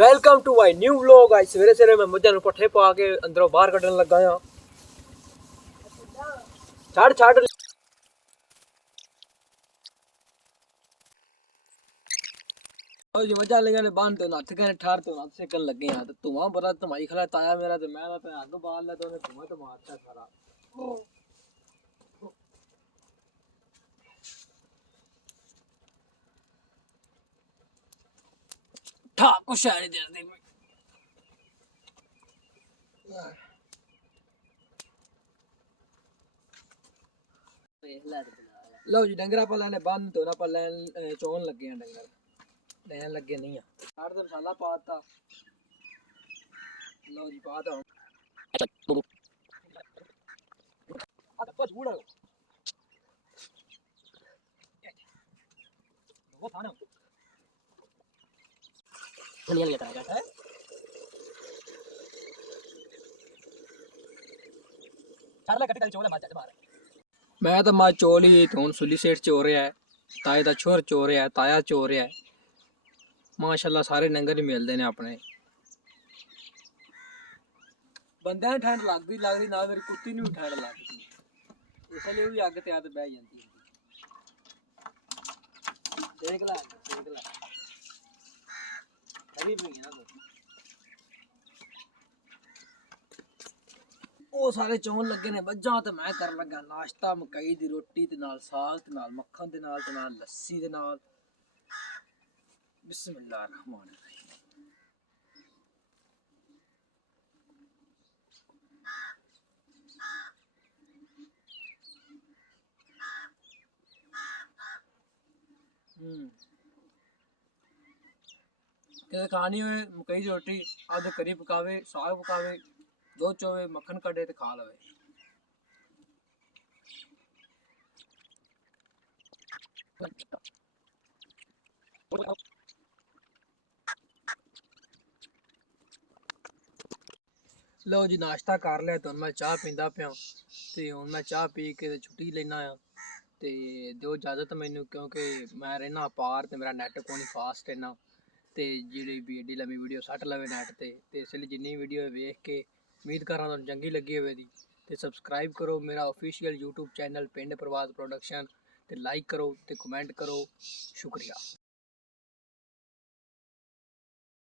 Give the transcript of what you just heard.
Welcome to my new vlog. आज सवेरे सवेरे मैं मझां नूं पट्ठे पा के अंदरों बाहर कड्ढन लगा हाँ। छड़ छड़ जी मझां लगे ने बांध तो नत्थ के ठार तो नत्थ सेकन लगे हैं। तो धुआं बड़ा धमाई खड़ा ताया मेरा तो मैं अग बाल ला तो धुआं तो मारता सारा। ठा कुछ है नहीं देर लो जी डंगर आप लैने बंद तो आप लैन चोन लगे हैं। डंगर लैन लगे नहीं है साढ़े तो मसाला पाता। लो जी पाता वो था ना लिया लिया है। मैं तो मां चोल ही हूँ सुली सेठ चो रहा है। ताए का छोर चो रहा है। ताया चो रहा है। माशाल्लाह सारे डंगर ही मिलते हैं अपने बंदे ठंड लगती ना मेरी कुत्ती नहीं ठंड लगती इसलिए भी अग ते बह जाती देख ला खरी पई है ना वो सारे चौन लगे ने बज्जा तो मैं कर लगा नाश्ता मकई दी रोटी ते नाल साग ते नाल मक्खन ते नाल लस्सी ते नाल बिस्मिल्लाह रहमान रहीम। किसे खानी हो मकई की रोटी आधे करी पकावे साग पकावे दो चोवे मक्खन कटे तो खा लवे। लो जी नाश्ता कर लिया तो मैं चाह पींदा पिया ते हुण मैं चाह पी के छुट्टी लेना आ ते दो इजाजत मैनू क्योंकि मैं रहना पार ते मेरा नैट कोनी फास्ट इन्ना ते जेह्ड़ी भी एड्डी लम्मी वीडियो सट लवे नैट ते इसलिए जिन्नी वीडियो वेख के उम्मीद करा तुहानू चंगी लगी होवे दी ते सबसक्राइब करो मेरा ऑफिशियल यूट्यूब चैनल पिंड प्रवाद प्रोडक्शन ते लाइक करो ते कमेंट करो। शुक्रिया।